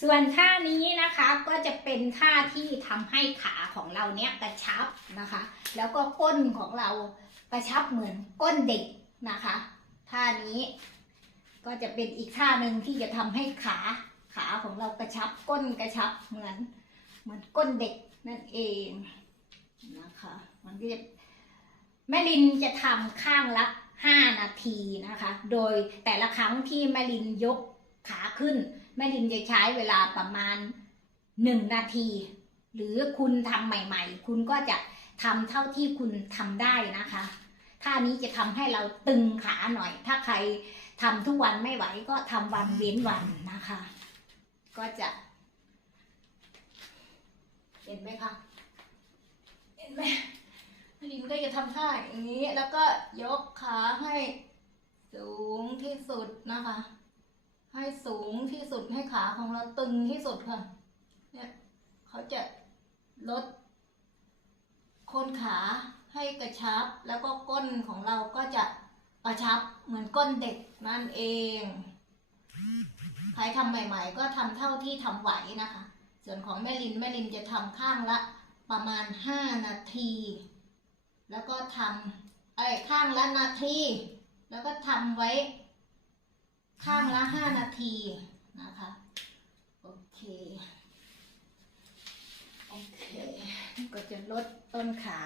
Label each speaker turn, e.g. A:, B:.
A: ส่วนท่านี้นะคะก็จะเป็นท่าที่ทำให้ขาของเราเนี้ยกระชับนะคะ แล้วก็ก้นของเรากระชับเหมือนก้นเด็กนะคะ ท่านี้ก็จะเป็นอีกท่าหนึ่งที่จะทำให้ขาขาของเรากระชับก้นกระชับเหมือนเหมือนก้นเด็กนั่นเองนะคะ มันก็จะแม่ลินจะทำข้างละ 5 นาทีนะคะ โดยแต่ละครั้งที่แม่ลินยก ขาขึ้น แม่ลินจะใช้เวลาประมาณ 1 นาที หรือคุณทำใหม่ ๆ คุณก็จะทำเท่าที่คุณทำได้นะคะท่านี้จะทำให้เราตึงขาหน่อย ถ้าใครทำทุกวันไม่ไหวก็ทำวันเว้นวันนะคะ ก็จะเห็นไหมคะ เห็นไหมลินก็จะทำท่าอย่างนี้ แล้วก็ยกขาให้สูงที่สุดนะคะ ให้สูงที่สุดให้ขาของเราตึงที่สุดค่ะ เนี่ยเขาจะลดโคนขาให้กระชับ แล้วก็ก้นของเราก็จะกระชับเหมือนก้นเด็กนั่นเอง ใครทำใหม่ ๆ ก็ทำเท่าที่ทำไหวนะคะ ส่วนของแม่ลินแม่ลินจะทำข้างละประมาณห้านาที แล้วก็ทำไอ้ข้างละนาที แล้วก็ทำไว้ ข้างละห้านาทีนะคะ โอเค โอเค ก็จะลดต้นขา